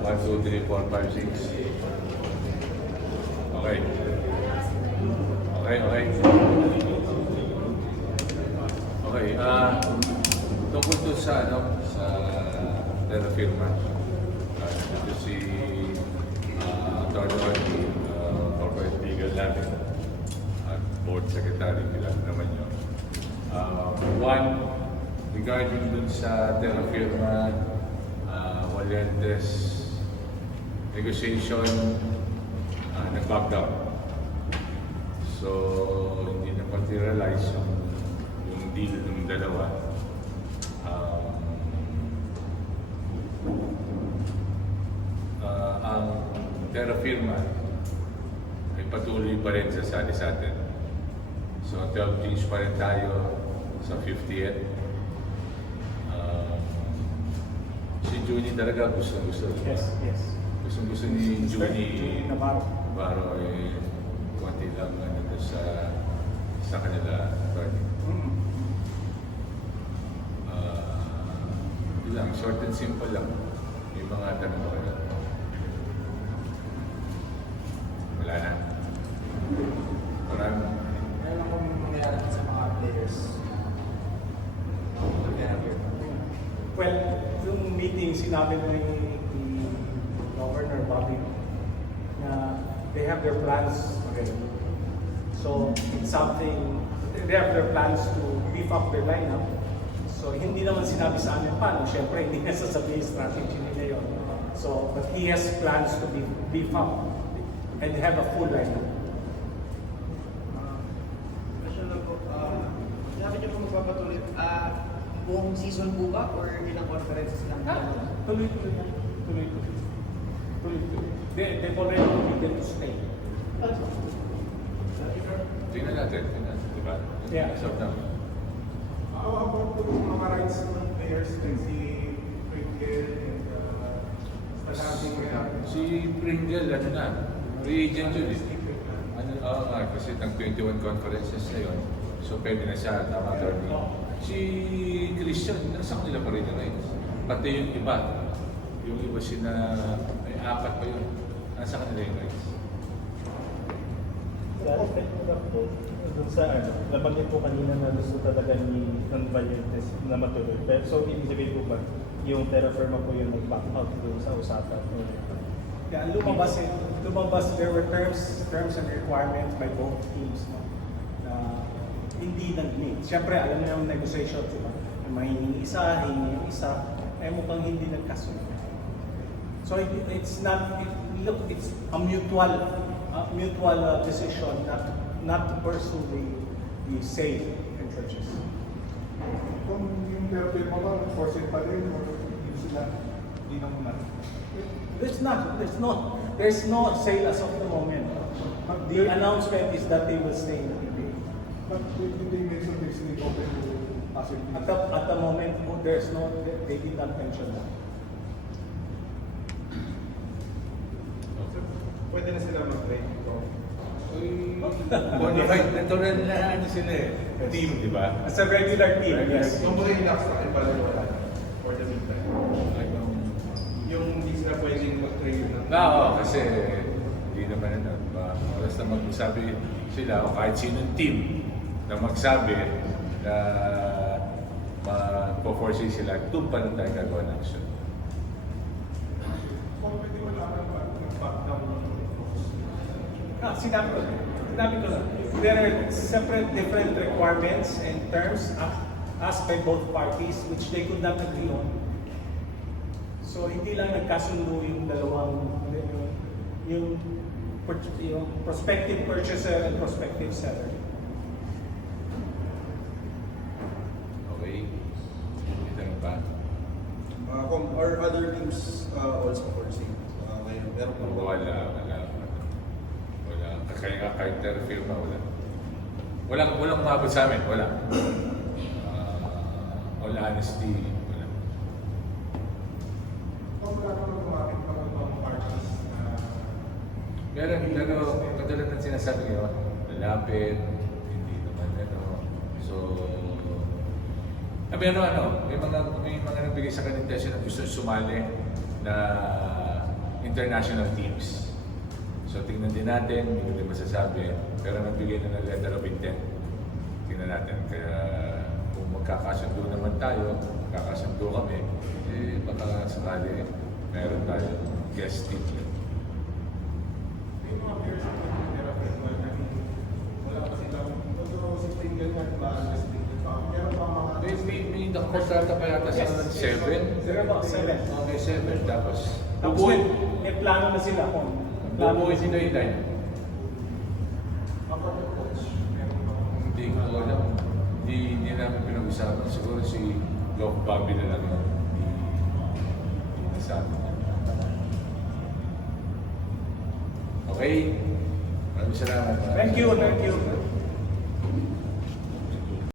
1, 2, 3, 4, 5, 6. Okay. Okay, okay. Okay, tungkol doon sa, sa terra firma. Ito si Atty. Corporate Legal namin at Board Secretary, bilang naman yun. One, regarding dun sa terra firma, Walentes negotiation, nag-back down. So, hindi na materialize yung deal ng dalawa. Ang terra firma ay patuloy pa rin sasali sa atin. So, 12 teams pa rin tayo sa 50th. Si Junie talaga gusto. Yes, yes. Gusto ni Junie Navarro. Navarro eh, konti lang sa kanila. Lang, short and simple lang. May mga tanong ko lang. Wala na. Maraming. Meron akong mangyayari sa mga players. Well, yung meeting, sinabi mo ni Governor Bobby na they have their plans already. So, it's something, they have their plans to beef up their lineup. So, hindi naman sinabi sa amin paano. Siyempre, hindi niya sasabihin strategy nila yun. So, but he has plans to beef up and have a full lineup. Question lang po, sabi niyo po magpapatuloy, buong season po ba or ilang conferences lang? Tuloy-tuloy na. Tuloy-tuloy. They've already committed to stay. Tingnan natin, di ba? Yeah. As of now. How about the mga rights ng players like si Pringle and Si Pringle, ano na, free agent yun eh. Oo nga, kasi tang 21 conferences na yun. So pwede na siya, tama attorney. Si Christian, nasa kanila pa rin yung rights. Pati yung iba sina, may 4 pa yun. Nasa kanila yung rights. Doon sa nabanggit po kanina na gusto talaga ni Valentes na matuloy. So, ibig sabihin po ba, yung terra firma po yung nag-back out doon sa usapan? Yeah, lumabas, there were terms and requirements by both teams, no? Na hindi nag-meet. Siyempre, alam niyo yung negotiation, di ba? Mahihingi isa, hihingi yung isa, mukhang hindi nagkasunod. So it's not, it's a mutual decision not to pursue the sale in churches. kung yung therapy mo ba, force it pa rin or hindi sila, hindi na muna. There's no sale as of the moment. The announcement is that they will stay in the PBA. But did they mention this in the open to possibly? At the moment, they did not mention that. Pwede na sila mag-trade ito. Qualified, natural na ano sila eh. Team, di ba? As a regular team, yes. So mga relax na kayo pala wala for the meantime. Yung hindi sila pwedeng mag-trade na. Oo, kasi hindi naman ano. Oras na magsabi sila o kahit sinong team na magsabi na magpo-force sila, doon pa lang tayo gagawa ng action. Kung pwede wala ka ba, nag-back down yung Sinabi ko lang. There are separate different requirements and terms asked by both parties which they could not agree on. So hindi lang nagkasundo yung dalawang, yung prospective purchaser and prospective seller. Okay? Ito na ba? Are other teams also forcing? Ngayon, meron po ba? Wala. Kaya nga kahit terra firma, walang umabot sa amin, wala. All honesty, wala. kung wala ka lumapit pa ng mga parties Meron, pero katulad ng sinasabi ko, lalapit, hindi naman ano. So, may mga nagbigay sa kanila siya na gusto sumali na international teams. So tingnan din natin, hindi ko din masasabi, pero nagbigay na ng letter of intent. Tingnan natin, kaya kung magkakasundo naman tayo, magkakasundo kami, eh baka sakali meron tayo guest team. May mga players na pero wala pa silang totoo si Pringle na ba meron pa mga May nakakontrata pa yata sa 7. They're about 7. Okay, 7. Tapos, Tapos may plano na sila kung bubuhay sila yung line. mga coach. Meron pa Hindi ko alam. Hindi namin pinag-usapan. Siguro si Love Bobby na lang yun. Hindi nasabi niya. Okay? Maraming salamat. Thank you, thank you.